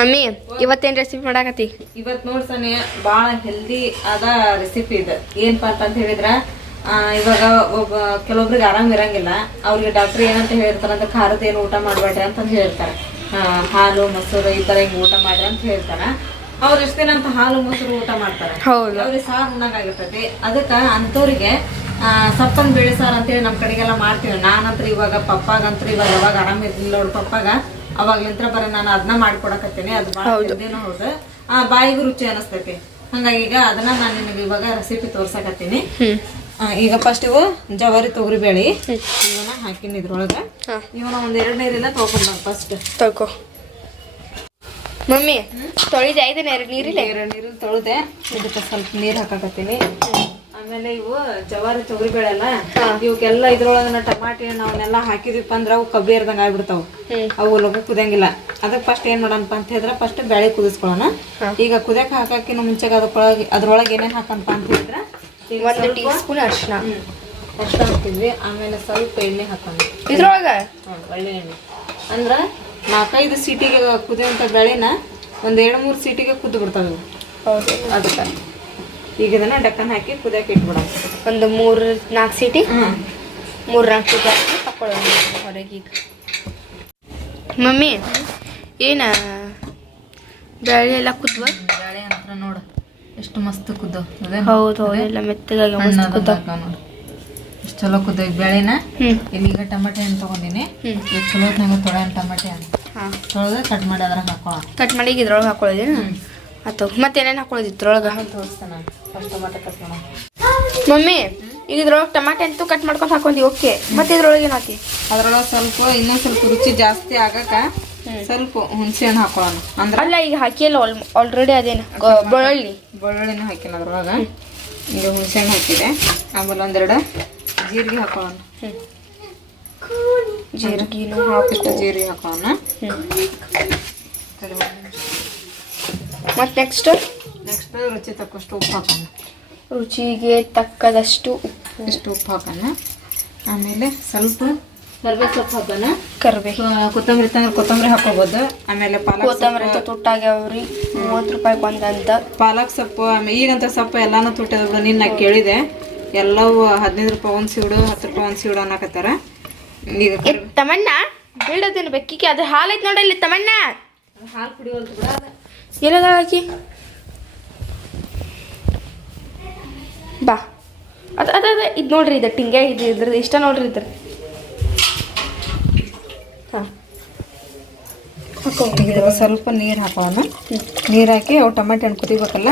Mummy ಇವತ್ತೇನ್ recipe ಮಾಡಾಕತಿ ಇವತ್ ನೋಡ್ಸನೆ ಬಾಳ healthy ಆದ ರೆಸಿಪಿ ಇದು. ಏನಪ್ಪಾ ಅಂತ ಹೇಳಿದ್ರ ಇವಾಗ ಒಬ್ಬ ಕೆಲವೊಬ್ರಿಗೆ ಆರಾಮ್ ಇರಂಗಿಲ್ಲ. ಅವ್ರಿಗೆ ಡಾಕ್ಟರ್ ಏನಂತ ಹೇಳಿರ್ತಾರ ಅಂದ್ರೆ ಖಾರದ ಏನು ಊಟ ಮಾಡ್ಬೇಡ್ರಿ ಅಂತ ಹೇಳ್ತಾರೆ. ಹಾಲು ಮೊಸರು ಈ ತರ ಹಿಂಗ್ ಊಟ ಮಾಡ್ರಿ ಅಂತ ಹೇಳ್ತಾರ. ಅವ್ರ ಎಷ್ಟ್ ದಿನ ಅಂತ ಹಾಲು ಮೊಸರು ಊಟ ಮಾಡ್ತಾರೆ. ಹೌದು. ಅವ್ರಿಗೆ ಸಾರು ಉಣ್ಣಾಗಿರ್ತೈತಿ ಅದಕ್ಕ ಅಂತವ್ರಿಗೆ ಸಪ್ಪನ್ ಬೇಳೆ ಸಾರು ಅಂತೇಳಿ ನಮ್ ಕಡೆಗೆಲ್ಲ ಮಾಡ್ತೀವಿ. ನಾನಂತ್ರ ಇವಾಗ ಪಪ್ಪಾಗಂತ್ರ ಇವಾಗ ಯಾವಾಗ ಆರಾಮ ಇರ್ಲಿಲ್ಲ ಅವ್ರ ಪಪ್ಪಾಗ. ಅವಾಗ್ಲಿಂತ್ರ ಬರ ನಾನು ಅದನ್ನ ಮಾಡ್ಕೊಡಕತ್ತೀನಿ ಅದು ಹೆಲ್ದಿನೂ ಹೌದು. ಆ ಬಾಯಿಗೂ ರುಚಿ ಅನಸ್ತೈತಿ. ಹಂಗಾಗಿ ಈಗ ಅದನ್ನ ನಾನು ನಿಮಗೆ ಇವಾಗ ರೆಸಿಪಿ ತೋರ್ಸಕತ್ತೀನಿ. ಈಗ ಫಸ್ಟ್ ಇವು ಜವಾರಿ ತೊಗರಿ ಬೇಳಿ. ಇವನ್ನ ಹಾಕಿನ ಇದ್ರೊಳಗ. ಇವನ ಇವನ್ನ ಒಂದ್ ಎರಡ್ ನೀರಿನ ತೊಗೊಂಡ್ ಫಸ್ಟ್ ತೊಳ್ಕೊ. ಮಮ್ಮಿ ತೊಳಿದೆ ಐದನ ಎರಡು ನೀರಿಲ್ಲ? ಎರಡು ನೀರಿನ ತೊಳೆದೆ. ಇದಕ್ಕೆ ಸ್ವಲ್ಪ ನೀರ್ ಹಾಕಾಕತ್ತೀನಿ. ಆಮೇಲೆ ಇವು ಜವಾರಿ ತೊಗರಿ ಬೇಳೆ ಅಲ್ಲ ಇವಕ್ಕೆಲ್ಲ ಇದ್ರೊಳಗ ಟಮಾಟಿ ಅವನ್ನೆಲ್ಲ ಹಾಕಿದ್ವಿಪ್ಪ ಅಂದ್ರೆ ಅವು ಕಬ್ಬಿ ಇರ್ದಂಗ ಆಗ್ಬಿಡ್ತಾವ. ಅವು ಲಗು ಕುದಿಯಂಗಿಲ್ಲ. ಅದಕ್ಕೆ ಫಸ್ಟ್ ಏನ್ ಮಾಡೋಣಪ್ಪ ಅಂತ ಹೇಳಿದ್ರೆ ಫಸ್ಟ್ ಬೇಳೆ ಕುದಿಸ್ಕೊಳ್ಳೋಣ. ಈಗ ಕುದಿಯಕ್ಕೆ ಹಾಕಿನ ಮುಂಚೆಗೆ ಅದಕ್ಕೊಳಗೆ ಅದ್ರೊಳಗೆ ಏನೇನು ಹಾಕಂತ ಅಂತ ಹೇಳಿದ್ರೆ ಈಗ ಒಂದು ಸ್ವಲ್ಪ- ಟೀ ಸ್ಪೂನ್ ಅರ್ಶಿನ ಅರ್ಶಿನ ಹಾಕಿದ್ವಿ ಆಮೇಲೆ ಸ್ವಲ್ಪ ಎಣ್ಣೆ ಹಾಕೋಣ. ಇದ್ರೊಳಗ? ಒಳ್ಳೆ ಎಣ್ಣೆ. ಅಂದ್ರೆ ನಾಲ್ಕೈದು ಸೀಟಿಗೆ ಕುದಿಯುವಂಥ ಬೇಳೆನ ಒಂದ್ ಎರಡು ಮೂರು ಸೀಟಿಗೆ ಕುದ್ದು ಬಿಡ್ತಾವೆ. ಅದಕ್ಕೆ. ಈಗ ಇದನ್ನ ಡಕ್ಕನ್ ಹಾಕಿ ಕುದಿಯಕ್ಕೆ ಇಟ್ಬಿಡೋಣ. ಒಂದು ಮೂರು ನಾಲ್ಕು ಸೀಟಿ? ಮೂರು ನಾಲ್ಕು ಸೀಟಿ ಹಾಕಿ ತಕ್ಕೊಳ್ಳೋಣ ಹೊರಗೆ ಈಗ. ಮಮ್ಮಿ ಏನ ಬೇಳೆ ಎಲ್ಲ ಕುದ್ವ? ಬೇಳೆ ಅಂತ ನೋಡು ಎಷ್ಟು ಮಸ್ತ್ ಕುದ್ದ. ಹೌದು ಎಲ್ಲ ಮೆತ್ತಗಾಗಿ ಮಸ್ತ್ ಕುದ್ದ. ನೋಡು. ಎಷ್ಟು ಚಲೋ ಕುದ್ದ ಈಗ ಬೇಳೆನ ಈಗ ಟಮಾಟೆ ಹಣ್ಣು ತಗೊಂಡಿನಿ. ಈಗ ಚಲೋ ಹೊತ್ನಾಗ ತೊಳೆ ಹಣ್ಣು ಟಮಾಟೆ ಹಣ್ಣು. ತೊಳೆದು ಕಟ್ ಮಾಡಿ ಅದ್ರಾಗ ಹಾಕೊಳ್ಳೋಣ ಕಟ್ ಮಾಡಿ ಈಗ ಇದ್ರೊಳಗೆ ಹಾಕೊಳ್ಳೋದೇನು? ಆತು ಮತ್ತೇನೇನು ಹಾಕೊಳ್ಳೋದು ಇದ್ರೊಳಗೆ? ತೋರಿಸ್ತಾನ ಫಸ್ಟ್ ಟಮಾಟೆ ಕಟ್ ಮಾಡೋಣ ಮಮ್ಮಿ ಈಗ ಇದ್ರೊಳಗೆ ಟಮಾಟೆ ಅಂತೂ ಕಟ್ ಮಾಡ್ಕೊಂಡು ಹಾಕೊಂಡಿ ಓಕೆ ಮತ್ತೆ ಇದ್ರೊಳಗೆ ಏನು ಹಾಕಿ ಅದ್ರೊಳಗೆ ಸ್ವಲ್ಪ ಇನ್ನೊಂದು ಸ್ವಲ್ಪ ರುಚಿ ಜಾಸ್ತಿ ಆಗಕ್ಕ ಸ್ವಲ್ಪ ಹುಣಸೆ ಹಣ್ಣು ಹಾಕೋಣ ಅಂದ್ರೆ ಅಲ್ಲ ಈಗ ಹಾಕಿಲ್ಲ ಆಲ್ರೆಡಿ ಅದೇನು ಬೆಳ್ಳುಳ್ಳಿ? ಬೆಳ್ಳುಳ್ಳಿನೂ ಹಾಕಿನ ಅದ್ರೊಳಗೆ. ಈಗ ಹುಣಸೆ ಹಣ್ಣು ಹಾಕಿದೆ. ಆಮೇಲೆ ಒಂದೆರಡು ಜೀರಿಗೆ ಹ್ಞೂ ಜೀರಿಗೆನೂ ಹಾಕಿ. ಜೀರಿಗೆ ಹಾಕೋಣ ಮತ್ತು ನೆಕ್ಸ್ಟ್ ನೆಕ್ಸ್ಟ್ ರುಚಿ ತಕ್ಕಷ್ಟು ಉಪ್ಪು ಹಾಕೋಣ. ರುಚಿಗೆ ತಕ್ಕದಷ್ಟು ಉಪ್ಪು. ಇಷ್ಟು ಉಪ್ಪು ಹಾಕೋಣ. ಆಮೇಲೆ ಸ್ವಲ್ಪ ಕರ್ಬೇ ಸೊಪ್ಪು ಹಾಕೋಣ. ಕರ್ಬೇವು ಕೊತ್ತಂಬರಿ ತಂದ್ರೆ ಕೊತ್ತಂಬರಿ ಹಾಕೋಬೋದು. ಆಮೇಲೆ ಪಾಲಕ್ ಕೊತ್ತಂಬರಿ ಅಂತ ತುಟ್ಟಾಗ್ಯಾವ್ರಿ ಮೂವತ್ತು ರೂಪಾಯಿ ಬಂದಂತ. ಪಾಲಕ್ ಸೊಪ್ಪು ಆಮೇಲೆ ಈಗಂತ ಸೊಪ್ಪು ಎಲ್ಲಾನು ತುಟ್ಟದ ಬಿಡು ನಿನ್ನ ಕೇಳಿದೆ. ಎಲ್ಲವೂ ಹದಿನೈದು ರೂಪಾಯಿ ಒಂದು ಸೀಡು ಹತ್ತು ರೂಪಾಯಿ ಒಂದು ಸೀಡು ಅನ್ನಕತ್ತಾರ. ಈಗ ತಮಣ್ಣ ಬೀಳೋದೇನು ಬೆಕ್ಕಿಗೆ? ಅದು ಹಾಲು ಐತೆ ನೋಡಿ ಇಲ್ಲಿ ತಮಣ್ಣ. ಹಾಲು ಕುಡಿಯೋದು ಬಿಡ ಅದು ಎಲ್ಲದ ಹಾಕಿ ಬಾ ಅದು ಅದ ಅದ ಇದು ನೋಡ್ರಿ ಇದು ಟಿಂಗೆ ಇದು ಇದ್ರದ್ದು ಇಷ್ಟ ನೋಡ್ರಿ ಇದ್ರ ಹಾಂ. ಸ್ವಲ್ಪ ನೀರು ಹಾಕೋಣ. ನೀರು ಹಾಕಿ ಅವು ಟೊಮೆಟೊ ಹಣ್ಣು ಕುದಿಬೇಕಲ್ಲ?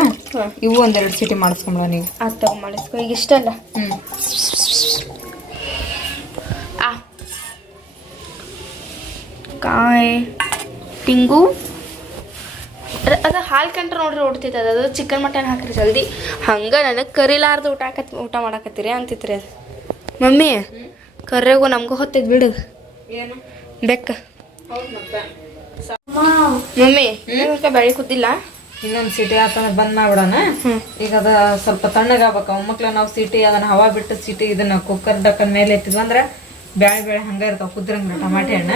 ಇವು ಒಂದೆರಡು ಸೀಟಿ ಮಾಡಿಸ್ಕೊಂಬ ನೀವು. ಅದು ತಗೊಂಡ್ ಮಾಡಿಸ್ಕೊ. ಈಗ ಇಷ್ಟ ಅಲ್ಲ. ಹ್ಞೂ ಆ. ಕಾಯ್ ಟಿಂಗು ಅದ ಹಾಲು ಕಂಡ್ರೆ ನೋಡ್ರಿ ಓಡ್ತಿತ್ತು ಅದು ಚಿಕನ್ ಮಟನ್ ಹಾಕ್ರಿ ಜಲ್ದಿ. ಹಂಗೆ ನನಗೆ ಕರಿಲಾರ್ದು ಊಟ ಹಾಕತ್ ಊಟ ಮಾಡಾಕತ್ತೀರಿ ಅಂತಿತ್ರಿ ಅದು. ಮಮ್ಮಿ ಕರ್ರೆಗೂ ನಮಗೂ ಹೊತ್ತೈತೆ ಬಿಡು. ಏನು? ಬೆಕ್ಕ. ಮಮ್ಮಿ ಬೆಳಿ ಕುದ್ದಿಲ್ಲ ಇನ್ನೊಂದು ಸಿಟಿ ಆತನ ಬಂದ್ ಮಾಡ್ಬಿಡೋಣ. ಈಗ ಅದ ಸ್ವಲ್ಪ ತಣ್ಣಗಾಗ್ಬೇಕು. ಮಕ್ಳು ನಾವು ಸಿಟಿ ಅದನ್ನ ಹವಾ ಬಿಟ್ಟು ಸಿಟಿ ಇದನ್ನ ಕುಕ್ಕರ್ ಡಕ್ಕನ್ ಮೇಲೆ ಎತ್ತಿದ್ವಿ ಅಂದ್ರೆ ಬ್ಯಾಳೆ ಬೇಳೆ ಹಂಗ ಇರ್ತಾವ. ಕುದ್ರಂಗ ಟಮಾಟೆ ಹಣ್ಣ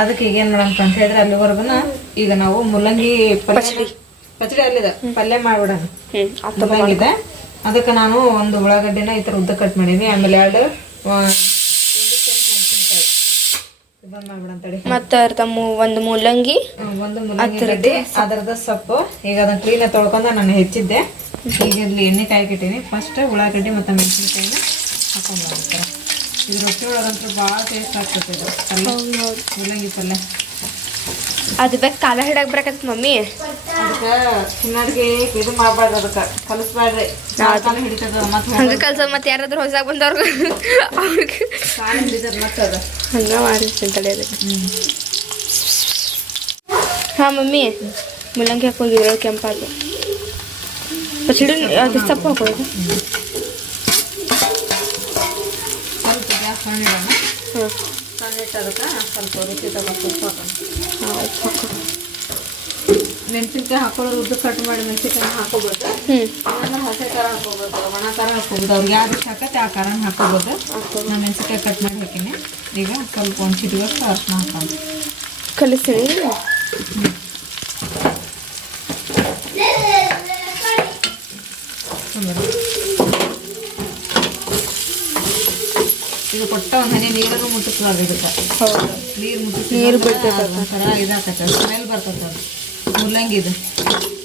ಅದಕ್ಕೆ ಈಗ ಏನ್ ಮಾಡೋಣ ಅಂತ ಹೇಳಿದ್ರೆ ಅಲ್ಲಿವರೆಗುನ ಈಗ ನಾವು ಮುಲ್ಲಂಗಿ ಪಚಡಿ. ಪಚಡಿ ಅಲ್ಲಿದೆ. ಪಲ್ಯ ಮಾಡ್ಬಿಡೋಣ. ಅದಕ್ಕೆ ನಾನು ಒಂದು ಉಳ್ಳಾಗಡ್ಡಿನ ಈ ತರ ಉದ್ದ ಕಟ್ ಮಾಡೀನಿ. ಆಮೇಲೆ ಎರಡು ಮತ್ತ ತಮ್ಮ ಒಂದು ಮೂಲಂಗಿ ಒಂದು ಮೂಲಂಗಿ ಗಡ್ಡೆ ಅದರದ ಸೊಪ್ಪು. ಈಗ ಅದನ್ನ ಕ್ಲೀನ್ ತೊಳ್ಕೊಂಡ ನಾನು ಹೆಚ್ಚಿದ್ದೆ. ಈಗ ಇಲ್ಲಿ ಎಣ್ಣೆ ಕಾಯ್ಕಿಟ್ಟಿನಿ. ಫಸ್ಟ್ ಉಳ್ಳಾಗಡ್ಡಿ ಮತ್ತು ಮೆಣಸಿನ್ಕಾಯಿನ ಹಾಕೊಂಡು ಬರ್ತಾರೆ ಇದು ರೊಟ್ಟಿ ಒಳಗಂತೂ ಭಾಳ ಟೇಸ್ಟ್ ಆಗ್ತದೆ ಇದು ಪಲ್ಯ. ಮುಲ್ಲಂಗಿ ಪಲ್ಯ. ಅದು ಬೇಕು ಕಾಲ ಹಿಡಕ್ ಬರಕತ್ತ ಮಮ್ಮಿ. ಅದಕ್ಕೆ ಇದು ಮಾಡಬಾರ್ದು ಅದಕ್ಕೆ. ಕಲಿಸ್ಬಾರ್ರಿ ಕಾಲ ಹಿಡಿತದ ಮತ್ತೆ ಹಂಗೆ ಕಲ್ಸೋದು ಮತ್ತೆ ಯಾರಾದ್ರೂ ಹೊಸ ಬಂದವ್ರು. ಅವ್ರಿಗೆ ಕಾಲ ಹಿಡಿತದ ಮತ್ತೆ ಅದು. ಹಂಗೆ ಮಾಡಿರ್ತೀನಿ ತಡಿ ಅದಕ್ಕೆ. ಹಾಂ ಮಮ್ಮಿ ಮುಲ್ಲಂಗಿ ಹಾಕೋಗಿರೋ ಕೆಂಪಾಗ. ಪಚಡಿ ಅದು ಸಪ್ಪು ಹಾಕೋದು ಹಾಂ. ನಾನಿಟ್ಟು ಅದಕ್ಕೆ ಸ್ವಲ್ಪ ರುಚಿ ತಗೊಂಡು ಉಪ್ಪು ಮೆಣಸಿನ್ಕಾಯಿ ಹಾಕೊಳ್ಳೋರು ಉದ್ದು ಕಟ್ ಮಾಡಿ ಮೆಣಸಿನ್ಕಾಯಿ ಹಾಕೋಬೋದು. ಇಲ್ಲಾಂದ್ರೆ ಹಸಿ ಖಾರ ಹಾಕೋಬೋದು ಒಣ ಖಾರ ಹಾಕೋಬೋದು. ಅವ್ರಿಗೆ ಯಾವ ಹಾಕತ್ತೆ ಆ ಖಾರನ ಹಾಕೋಬೋದು. ನಾನು ಮೆಣಸಿನ್ಕಾಯಿ ಕಟ್ ಮಾಡಿ ಹಾಕಿನಿ. ಈಗ ಸ್ವಲ್ಪ ಒಂದು ಚಿಟಿಗಷ್ಟು ಅರ್ಶಿನ ಹಾಕೊಂಡು ಕಲಿಸ್ತೀನಿ ಹ್ಞೂ ಇದು ಕೊಟ್ಟ ಹನಿ ನೀರನ್ನು ಹೌದು. ನೀರು ಮುಟ್ಟಿಸಿ ನೀರು ಬಿಡ್ತೈತೆ ಒಂಥರ ಇದಾಕತ್ತೆ ಸ್ಮೆಲ್ ಬರ್ತೈತೆ ಅದು. ಮುಲ್ಲಂಗಿ ಇದು.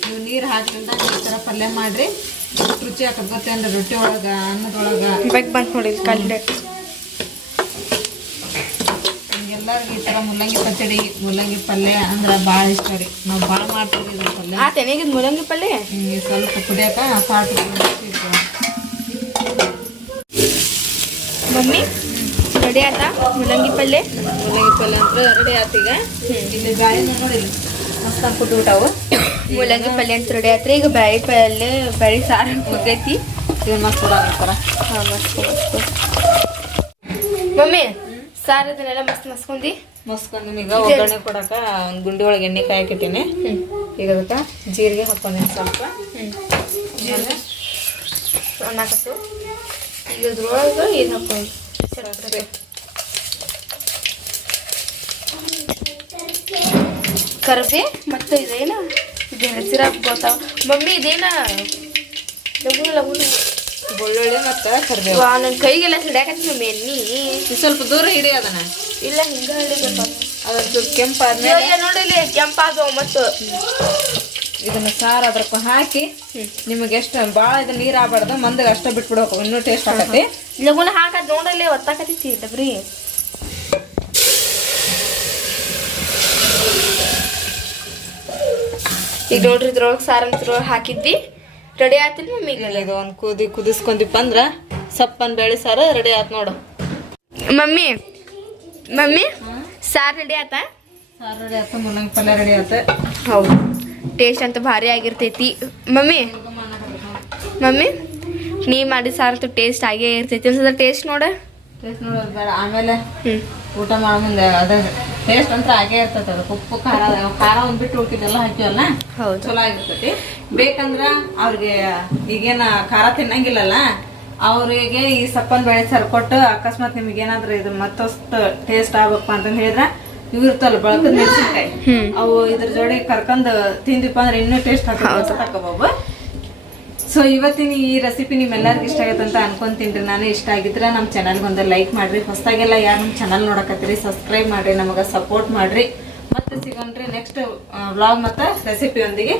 ನೀವು ನೀರು ಹಾಕ್ಲಿಂದ ಈ ಥರ ಪಲ್ಯ ಮಾಡ್ರಿ ರುಚಿ ಹಾಕತ್ ಗೊತ್ತೇನ್ರಿ ರೊಟ್ಟಿ ಒಳಗೆ ಅನ್ನದೊಳಗೆ ಬೆಕ್ ಬಂತು ನೋಡಿ ಕಲ್ಲೆ ಎಲ್ಲರಿಗೂ ಈ ಥರ ಮುಲ್ಲಂಗಿ ಪಚಡಿ ಮುಲ್ಲಂಗಿ ಪಲ್ಯ ಅಂದ್ರೆ ಭಾಳ ಇಷ್ಟ ರೀ. ನಾವು ಭಾಳ ಮಾಡ್ತೀವಿ ಇದ್ರ ಪಲ್ಯ. ಆ ತೆನೆಗಿದ್ ಮೂಲಂಗಿ ಪಲ್ಯ? ಹಿಂಗೆ ಸ್ವಲ್ಪ ಕುಡಿಯಾಕ ಸಾಕು ಮಮ್ಮಿ? ರೆಡಿ ಆತಾ ಮೂಲಂಗಿ ಪಲ್ಲೆ? ಮುಲ್ಲಂಗಿ ಪಲ್ಯ ಅಂದ್ರೆ ರೆಡಿ ಆತೀಗ ಇಲ್ಲಿ ಬ್ಯಾಳಿ ನೋಡಿ ಮಸ್ತ್ ಹಾಕ್ಬಿಟ್ಟು ಊಟವು ಮೂಲಂಗಿ ಪಲ್ಯ ಅಂತ ರೆಡಿ ಆತ್ರಿ ಈಗ ಬ್ಯಾಳಿ ಪಲ್ಯ ಬ್ಯಾಳಿ ಸಾರು ಕುದ್ದೈತಿ ಇದನ್ನ ಮಸ್ತ್ ಕೊಡಾಕತ್ತಾರ ಹಾ ಮಸ್ತ್ ಮಸ್ತ್. ಮಮ್ಮಿ ಸಾರು ಅದನ್ನೆಲ್ಲ ಮಸ್ತ್ ಮಸ್ಕೊಂಡಿ. ಮಸ್ಕೊಂಡು ಈಗ. ಒಗ್ಗರಣೆ ಕೊಡಾಕ ಒಂದು ಗುಂಡಿ ಒಳಗೆ ಎಣ್ಣೆ ಕಾಯಕಿಟ್ಟಿನಿ ಈಗ ಅದಕ್ಕೆ ಜೀರಿಗೆ ಹಾಕೊಂಡೆ ಸ್ವಲ್ಪ ಜೀರಿಗೆ ಅನ್ನಕತ್ತು ಈಗ ಅದ್ರೊಳಗೆ ಇದು ಹಾಕೊಂಡು. ಕರ್ಬೆ ಮತ್ತು ಇದೇನ? ಇದು ಹಸಿರಾಗಿ ಗೊತ್ತಾವ ಮಮ್ಮಿ ಇದೇನ? ಲಗುನ ಲಗುನ ಬೆಳ್ಳುಳ್ಳಿ ಮತ್ತು ಕರಿಬೇವು. ವಾ ನನ್ನ ಕೈಗೆಲ್ಲ ಹಿಡ್ಯಾಕತ್ತಿ ಮಮ್ಮಿ ಎನ್ನಿ ಇದು ಸ್ವಲ್ಪ ದೂರ ಹಿಡಿ ಅದನ್ನ. ಇಲ್ಲ ಹಿಂಗ ಹಿಡಿಬೇಕು ಸ್ವಲ್ಪ ಕೆಂಪಾದ್ಮೇಲೆ ನೋಡಿಲಿ ಕೆಂಪಾದವು ಮತ್ತು ಇದನ್ನ ಸಾರು ಅದ್ರಕ್ಕ ಹಾಕಿ ನಿಮಗೆ ಎಷ್ಟು ಭಾಳ ಇದು ನೀರು ಆಗ್ಬಾರ್ದು ಮಂದಿಗೆ ಅಷ್ಟೇ ಬಿಟ್ಬಿಡ್ಬೇಕು ಇನ್ನೂ ಟೇಸ್ಟ್ ಆಗತ್ತೆ. ಲಗುನ ಹಾಕದ್ ನೋಡಲ್ಲೇ ಒತ್ತಾಕತ್ತೈತಿ ಡಬ್ರಿ. ಈಗ ನೋಡ್ರಿ ಇದ್ರೊಳಗೆ ಸಾರು ಇದ್ರೊಳಗೆ ಹಾಕಿದ್ವಿ. ರೆಡಿ ಆಯ್ತಿಲ್ಲ ಮಮ್ಮಿ? ಈಗ ಇದು ಒಂದು ಕುದಿ ಕುದಿಸ್ಕೊಂದಿಪ್ಪ ಬಂದ್ರ ಸಪ್ಪನ್ ಬೇಳೆ ಸಾರು ರೆಡಿ ಆಯ್ತು ನೋಡು. ಮಮ್ಮಿ ಮಮ್ಮಿ ಸಾರು ರೆಡಿ ಆಯ್ತಾ ಸಾರು ರೆಡಿ ಆತ ಮುಲ್ಲಂಗಿ ಪಲ್ಯ ರೆಡಿ ಆತ. ಹೌದು. ಟೇಸ್ಟ್ ಅಂತ ಭಾರಿ ಆಗಿರ್ತೈತಿ. ಮಮ್ಮಿ ಮಮ್ಮಿ ನೀ ಮಾಡಿ ಸಾರಂತೂ ಟೇಸ್ಟ್ ಆಗೇ ಇರ್ತೈತಿ. ಒಂದ್ಸಲ ಟೇಸ್ಟ್ ನೋಡ. ಟೇಸ್ಟ್ ನೋಡೋದು ಬೇಡ. ಆಮೇಲೆ ಹ್ಞೂ ಊಟ ಮಾಡೋ ಮುಂದೆ ಅದ. ಟೇಸ್ಟ್ ಅಂತ ಆಗೇ ಇರ್ತೈತೆ ಅದಕ್ಕೆ ಉಪ್ಪು ಖಾರ ಖಾರ ಒಂದ್ ಬಿಟ್ಟು ಉಳ್ಕಿದ್ದೆಲ್ಲ ಹಾಕಿವಲ್ಲ ಚಲೋ ಆಗಿರ್ತೈತಿ. ಬೇಕಂದ್ರ ಅವ್ರಿಗೆ ಈಗೇನ ಖಾರ ತಿನ್ನಂಗಿಲ್ಲಲ್ಲ ಅವ್ರಿಗೆ ಈ ಸಪ್ಪನ್ ಬೇಳೆ ಸಾರು ಕೊಟ್ಟು ಅಕಸ್ಮಾತ್ ನಿಮ್ಗೆ ಏನಾದ್ರೂ ಇದು ಮತ್ತಷ್ಟು ಟೇಸ್ಟ್ ಆಗ್ಬೇಕು ಅಂತ ಹೇಳಿದ್ರ ಇವು ಇರ್ತಲ್ಲ ಬಳಕದ ಮೆಣಸಿನ್ಕಾಯಿ. ಹ್ಮ್. ಅವು ಇದ್ರ ಜೋಡಿ ಕರ್ಕೊಂಡು ತಿಂದಿಪ್ಪ ಅಂದ್ರೆ ಇನ್ನೂ ಟೇಸ್ಟ್ ಹಾಕೋಬಹುದು ಸೊ ಇವತ್ತಿನ ಈ ರೆಸಿಪಿ ನಿಮ್ಮೆಲ್ಲರಿಗೂ ಇಷ್ಟ ಆಗುತ್ತೆ ಅಂತ ಅನ್ಕೊಂತೀನಿ ನಾನು ಇಷ್ಟ ಆಗಿದ್ರೆ ನಮ್ಮ ಚಾನಲ್ಗೆ ಒಂದು ಲೈಕ್ ಮಾಡ್ರಿ. ಹೊಸದಾಗೆಲ್ಲ ಯಾರು ನಮ್ಮ ಚಾನಲ್ ನೋಡಕತ್ತೀರಿ ಸಬ್ಸ್ಕ್ರೈಬ್ ಮಾಡ್ರಿ, ನಮಗೆ ಸಪೋರ್ಟ್ ಮಾಡ್ರಿ. ಮತ್ತೆ ಸಿಗೋಣ್ರಿ ನೆಕ್ಸ್ಟ್ ವ್ಲಾಗ್ ಮತ್ತು ರೆಸಿಪಿಯೊಂದಿಗೆ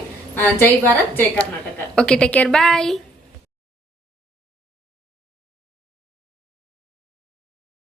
ಜೈ ಭಾರತ್, ಜೈ Karnataka. Okay take care bye